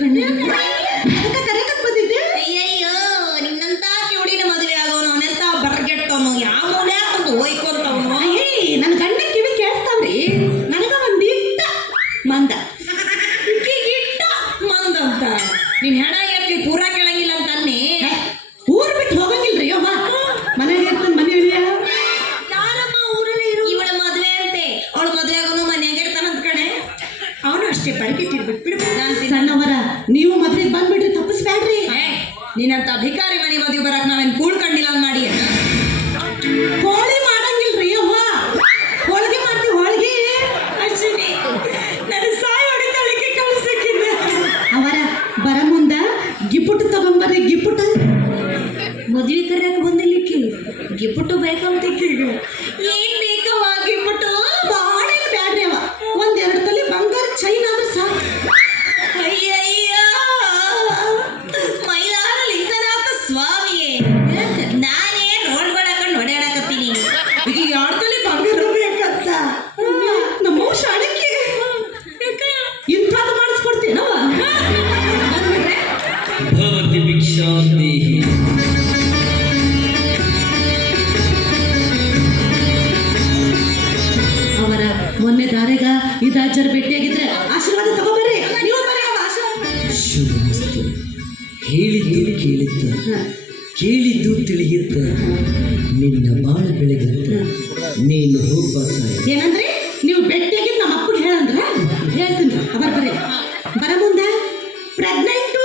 ಕಣ್ಣೆ ಅದಕ್ಕೆ ಕರೆಯಕ್ಕೆ ಬಂದಿದ್ದೆ. ಅಯ್ಯಯ್ಯೋ ನಿನ್ನಂತ ಕಿವುಡಿನ ಮದುವೆ ಆಗೋನು ಅವನೆಂತ ಬರಗೆಟ್ಟವನು ಯಾವ ಮೂಲೆ ಒಂದು ಹೋಯ್ಕೊಂತವನು. ಅಯ್ಯೇ ನನ್ನ ಗಂಡ ಕಿವಿ ಕೇಳಿಸ್ತಾವ್ರಿ. ನನಗ ಒಂದಿಟ್ಟ ಮಂದ ಇಕ್ಕಿಗಿಟ್ಟ ಮಂದಂತ ನೀನ್ ಹೆಣ ಎತ್ತಿ ಪೂರಾ ಕೇಳಂಗಿಲ್ಲ ಅಂತ ಅನ್ನಿ. ಊರ್ ಬಿಟ್ಟು ಹೋಗಂಗಿಲ್ರಿ ಅವ್ವ. ಮನೆಗೆ ಇರ್ತಾನೆ ಮನೆ ಹೇಳಿಯ ಯಾರಮ್ಮ ಊರಲ್ಲಿ ಇರು. ಇವಳ ಮದುವೆ ಅಂತೆ ಅವಳ ಮದುವೆ ಆಗೋನು ಮನೆಯಾಗ ಇರ್ತಾನಂತ ಕಣೆ. ಅವನು ಅಷ್ಟೇ ಪರಿಗೆಟ್ಟಿರ್ ಬಿಟ್ಬಿಡ್ಬಿಡ. ಸಣ್ಣವರ ನೀವು ಮದ್ವೆಗೆ ಬಂದ್ಬಿಡ್ರಿ, ತಪ್ಪಿಸ್ಬೇಡ್ರಿ. ನೀನಂತ ಅಧಿಕಾರಿ ಮನೆ ಮದುವೆ ಬರಕ್ ನಾವೇನ್ ಕೂಳ್ಕೊಂಡಿಲ್ಲ ಅಂತ ಮಾಡಿ ಹೋಳಿ ಮಾಡಂಗಿಲ್ರಿ ಅವ್ವ. ಹೋಳಿಗೆ ಮಾಡ್ತೀವಿ ಹೋಳಿಗೆ. ಅಶ್ವಿನಿ ನನ್ನ ಸಾಯಿ ಹೊಡಿತಾಳಿಕೆ ಕಳಿಸಕ್ಕಿಲ್ಲ. ಅವರ ಬರ ಮುಂದ ಗಿಪ್ಪುಟ್ಟು ತಗೊಂಬರ್ರಿ. ಗಿಪ್ಪುಟ್ಟು ಮದುವೆ ಕರೆಯಕ್ಕೆ ಬಂದಿಲ್ಲಿಕ್ಕೆ ಗಿಪ್ಪುಟ್ಟು ಬೇಕಂತ ಈಗ ಏನ್ ಬೇಕವ ಗಿಪ್ಪುಟ್ಟು? ಬಾಳ ಬ್ಯಾಡ್ರಿ ಅವ. ಒಂದೆರಡು ತಲೆ ಬಂಗಾರ ಚೈನ್ ಆದ್ರೆ ಸಾಕು. ಅಯ್ಯಯ್ಯ ಮೈಲಾರ ಲಿಂಗನಾಥ ಸ್ವಾಮಿಯೇ, ನಾನೇ ರೋಡ್ಗಳ ಹಾಕೊಂಡು ಹೊಡೆಯಾಡಕತ್ತೀನಿ. ಈಗ ಎರಡು ತಲೆ ಬಂಗಾರ ಬೇಕಂತ ನಮ್ಮ ಶಾಣಕ್ಕೆ ಇಂಥದ್ದು ಮಾಡಿಸ್ಕೊಡ್ತೀನವ. ಭವತಿ ಭಿಕ್ಷಾಂದೇಹಿ. ಅವರ ಮೊನ್ನೆ ದಾರೆಗ ಇದಾಜರ್ ಭೇಟಿಯಾಗಿದ್ರೆ ಆಶೀರ್ವಾದ ತಗೋಬರ್ರಿ. ನೀವು ಬರ್ರಿ ಅವ್ವ, ಆಶೀರ್ವಾದ. ಶುಭಮಸ್ತು. ಹೇಳಿದ್ದು ಕೇಳಿದ್ದ, ಕೇಳಿದ್ದು ತಿಳಿಯುತ್ತ, ನಿನ್ನ ಬಾಳ ಬೆಳಗುತ್ತ, ನೀನು ಹೋಗ್ಬಾರ್ದ. ಏನಂದ್ರಿ ನೀವು ಭೇಟಿಯಾಗಿ ನಮ್ಮ ಅಪ್ಪಗೆ ಹೇಳಂದ್ರ ಹೇಳ್ತೀನಿ. ಅವರ್ ಬರ್ರಿ. ಬರ ಮುಂದ ಪ್ರೆಗ್ನೆಂಟು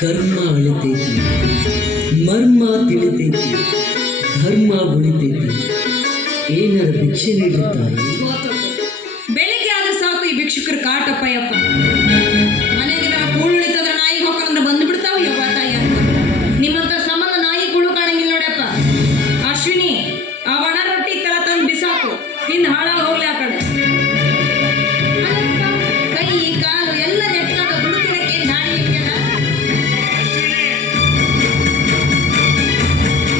ಕರ್ಮ ಅಳಿತೈತಿ, ಮರ್ಮ ತಿಳಿತೈತಿ, ಧರ್ಮ ಉಳಿತೈತಿ. ಏನಾರ ಭಿಕ್ಷೆ ನೀಡುತ್ತಾರೆ. ಬೆಳಿಗ್ಗೆ ಆದ್ರೆ ಸಾಕು ಈ ಭಿಕ್ಷುಕರ ಕಾಟಪ್ಪಯ್ಯಪ್ಪ. ಮನೆಗೆ ಕೂಳು ಉಳಿತಂದ್ರೆ ನಾಯಿ ಹೋಗ್ಕಂದ್ರೆ ಬಂದು ಬಿಡ್ತಾವ ಯವ್ವ ತಾಯಿ ಅಂತ. ನಿಮ್ಮಂತ ಸಂಬಂಧ ನಾಯಿ ಕುಳು ಕಾಣಂಗಿಲ್ಲ ನೋಡಪ್ಪ. ಅಶ್ವಿನಿ ಆ ಒಣ ರೊಟ್ಟಿ ತರ ತಂದು ಬಿಸಾಕು, ತಿಂದು ಹಾಳಾಗಿ ಹೋಗ್ಲಿ ಆ ಕಡೆ. ಕೈ ಕಾಲು ಎಲ್ಲ ನೆಟ್ಟಾಗ ದುಡುಕಿರಕ್ಕೆ ದಾಳಿ ಇಟ್ಕೊಂಡ.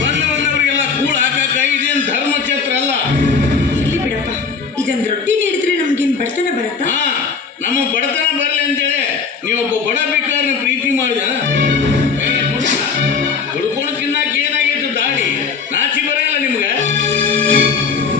ಬಂದವನ್ನವರಿಗೆಲ್ಲ ಕೂಳು ಹಾಕಕ್ಕ ಇದೇನು ಧರ್ಮಕ್ಷೇತ್ರ ಅಲ್ಲ. ಇಲ್ಲಿ ಬಿಡಪ್ಪ, ಇದೊಂದು ರೊಟ್ಟಿ ನೀಡಿದ್ರೆ ನಮ್ಗೇನು ಬಡತನ ಬರುತ್ತಾ? ಹಾ, ನಮ್ಮ ಬಡತನ ಬರಲಿ ಅಂತೇಳಿ ನೀವೊಬ್ಬ ಬಡ ಬೇಕಾರನ್ನ ಪ್ರೀತಿ ಮಾಡಿದ